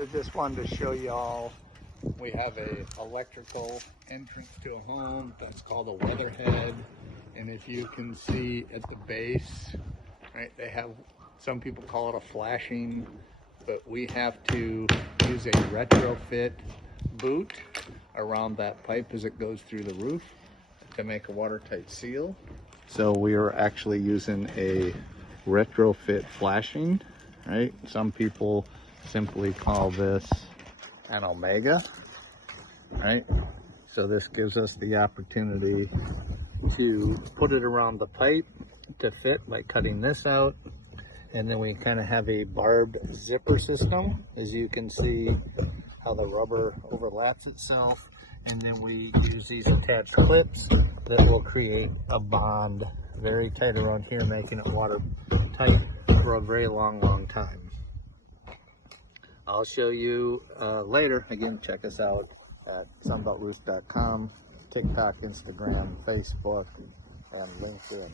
I just wanted to show y'all, we have a electrical entrance to a home that's called a weatherhead. And if you can see at the base, right, they have, some people call it a flashing, but we have to use a retrofit boot around that pipe as it goes through the roof to make a watertight seal. So we are actually using a retrofit flashing, right? Some people simply call this an omega, right? So this gives us the opportunity to put it around the pipe to fit by cutting this out. And then we kind of have a barbed zipper system, as you can see how the rubber overlaps itself. And then we use these attached clips that will create a bond very tight around here, making it watertight for a very long time. I'll show you later. Again, check us out at sunbeltroof.com, TikTok, Instagram, Facebook, and LinkedIn.